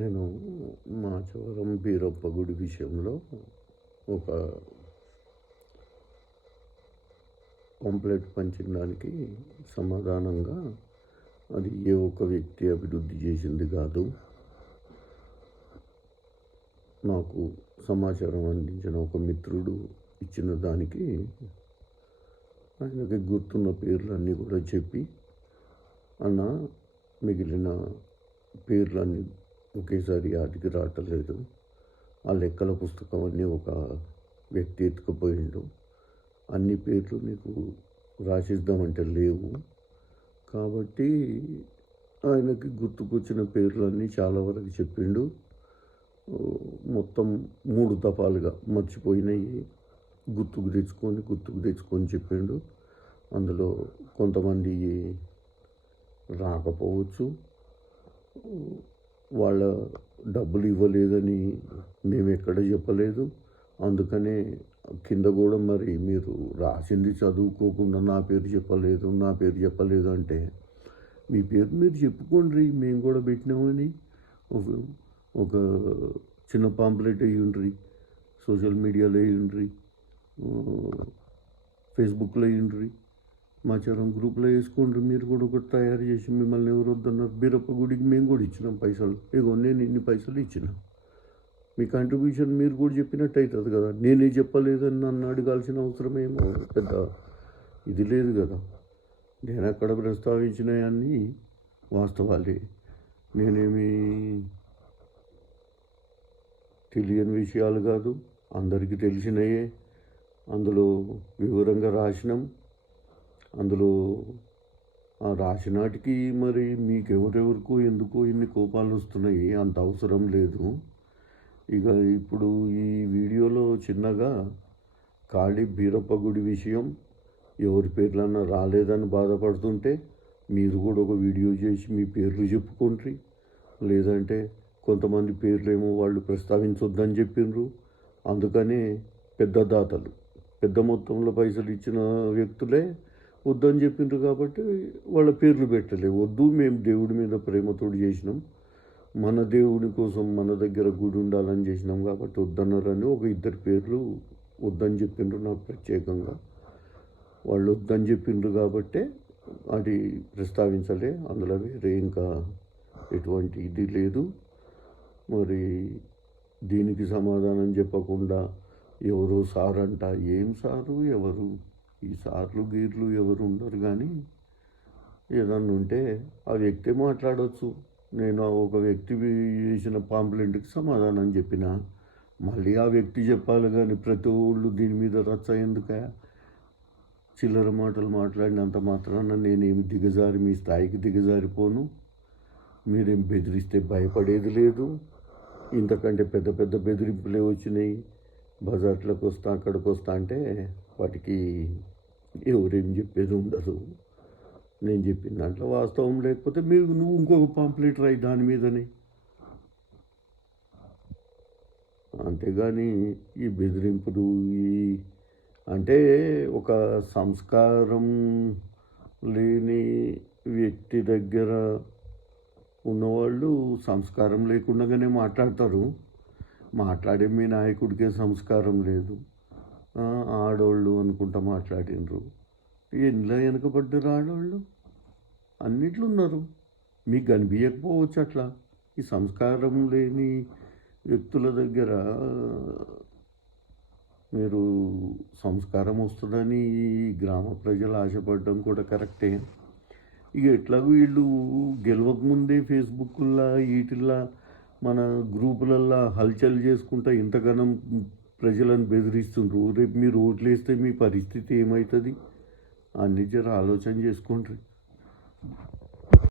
నేను మాచవరం బీరప్ప గుడి విషయంలో ఒక పాంప్లెట్ పంచిన దానికి సమాధానంగా అది ఏ ఒక్క వ్యక్తి అభివృద్ధి చేసింది కాదు. నాకు సమాచారం అందించిన ఒక మిత్రుడు ఇచ్చిన దానికి ఆయనకి గుర్తున్న పేర్లన్నీ కూడా చెప్పి, అన్న మిగిలిన పేర్లన్నీ ఒకేసారి యాదికి రావట్లేదు, ఆ లెక్కల పుస్తకం అన్నీ ఒక వ్యక్తి ఎత్తుకుపోయిండు, అన్ని పేర్లు నీకు రాసిద్దామంటే లేవు. కాబట్టి ఆయనకి గుర్తుకొచ్చిన పేర్లన్నీ చాలా వరకు చెప్పిండు. మొత్తం 3 దఫాలుగా మర్చిపోయినవి గుర్తుకు తెచ్చుకొని చెప్పిండు. అందులో కొంతమంది రాకపోవచ్చు, వాళ్ళ డబ్బులు ఇవ్వలేదని మేము ఎక్కడ చెప్పలేదు. అందుకనే కింద కూడా మరి మీరు రాసింది చదువుకోకుండా నా పేరు చెప్పలేదు అంటే మీ పేరు మీరు చెప్పుకోండి, మేము కూడా పెట్టినామని ఒక ఒక చిన్న పాంప్లెట్ వేయండి, సోషల్ మీడియాలో వేయండి, ఫేస్బుక్లో వేయండి, మాచారం గ్రూప్లో వేసుకోండి. మీరు కూడా ఒకటి తయారు చేసి మిమ్మల్ని ఎవరు వద్దన్నారు. బీరప్ప గుడికి మేము కూడా ఇచ్చినాం పైసలు. ఇగో నేను ఇన్ని పైసలు ఇచ్చిన, మీ కంట్రిబ్యూషన్ మీరు కూడా చెప్పినట్టు అవుతుంది కదా. నేనే చెప్పలేదని నన్ను అడగాల్సిన అవసరం ఏమో పెద్ద ఇది లేదు కదా. నేను అక్కడ ప్రస్తావించినవన్నీ వాస్తవాలే, నేనేమి తెలియని విషయాలు కాదు, అందరికీ తెలిసినయే. అందులో వివరంగా రాసినాం. అందులో ఆ రాసినాటికి మరి మీకెవరెవరికో ఎందుకో ఇన్ని కోపాలు వస్తున్నాయి, అంత అవసరం లేదు. ఇక ఇప్పుడు ఈ వీడియోలో చిన్నగా ఖాళీ బీరప్ప గుడి విషయం ఎవరి పేర్లన్నా రాలేదని బాధపడుతుంటే మీరు కూడా ఒక వీడియో చేసి మీ పేర్లు చెప్పుకోండి. లేదంటే కొంతమంది పేర్లేమో వాళ్ళు ప్రస్తావించొద్దని చెప్పిండ్రు, అందుకనే పెద్ద దాతలు పెద్ద మొత్తంలో పైసలు ఇచ్చిన వ్యక్తులే వద్దని చెప్పిండ్రు కాబట్టి వాళ్ళ పేర్లు పెట్టలేవు. వద్దు, మేము దేవుడి మీద ప్రేమతోడు చేసినాం, మన దేవుడి కోసం మన దగ్గర గుడి ఉండాలని చేసినాం కాబట్టి వద్దన్నారని ఒక 2 పేర్లు వద్దని చెప్పిండ్రు. నాకు ప్రత్యేకంగా వాళ్ళు వద్దని చెప్పిండ్రు కాబట్టే అది ప్రస్తావించలే. అందులో వేరే ఇంకా ఎటువంటి ఇది లేదు. మరి దీనికి సమాధానం చెప్పకుండా ఎవరు సార్ అంట, ఏం సారు ఎవరు, ఈ సార్లు గీర్లు ఎవరు ఉండరు. కానీ ఏదన్నా ఉంటే ఆ వ్యక్తి మాట్లాడవచ్చు. నేను ఒక వ్యక్తి చేసిన పాంప్లెంట్కి సమాధానం చెప్పిన, మళ్ళీ ఆ వ్యక్తి చెప్పాలి. కానీ ప్రతి ఒళ్ళు దీని మీద రచ్చ ఎందుక? చిల్లర మాటలు మాట్లాడినంత మాత్రాన నేనేమి దిగజారి మీ స్థాయికి దిగజారిపోను. మీరేం బెదిరిస్తే భయపడేది లేదు. ఇంతకంటే పెద్ద పెద్ద బెదిరింపులే వచ్చినాయి. బజార్లకు వస్తా, అక్కడికి వస్తా అంటే వాటికి ఎవరేం చెప్పేది ఉండదు. నేను చెప్పిన దాంట్లో వాస్తవం లేకపోతే నువ్వు ఇంకొక పాంప్లెట్ రాయి దాని మీదనే. అంతేగాని ఈ బెదిరింపులు అంటే ఒక సంస్కారం లేని వ్యక్తి దగ్గర ఉన్నవాళ్ళు సంస్కారం లేకుండానే మాట్లాడతారు. మాట్లాడే మీ నాయకుడికే సంస్కారం లేదు, ఆడోళ్ళు అనుకుంటా మాట్లాడినరు. ఎందులో వెనకబడ్డారు ఆడవాళ్ళు? అన్నిట్లో ఉన్నారు. మీకు కనిపించకపోవచ్చు అట్లా. ఈ సంస్కారం లేని వ్యక్తుల దగ్గర మీరు సంస్కారం వస్తుందని ఈ గ్రామ ప్రజలు ఆశపడడం కూడా కరెక్టే. ఇక ఎట్లాగో వీళ్ళు గెలవకముందే ఫేస్బుక్లా వీటిల్లా మన గ్రూపులల్లో హల్చల్ చేసుకుంటా ఇంతగానం ప్రజలను బెదిరిస్తుండ్రు. రేపు మీరు ఓట్లు వేస్తే మీ పరిస్థితి ఏమవుతుంది? అన్ని జర ఆలోచన చేసుకోండి.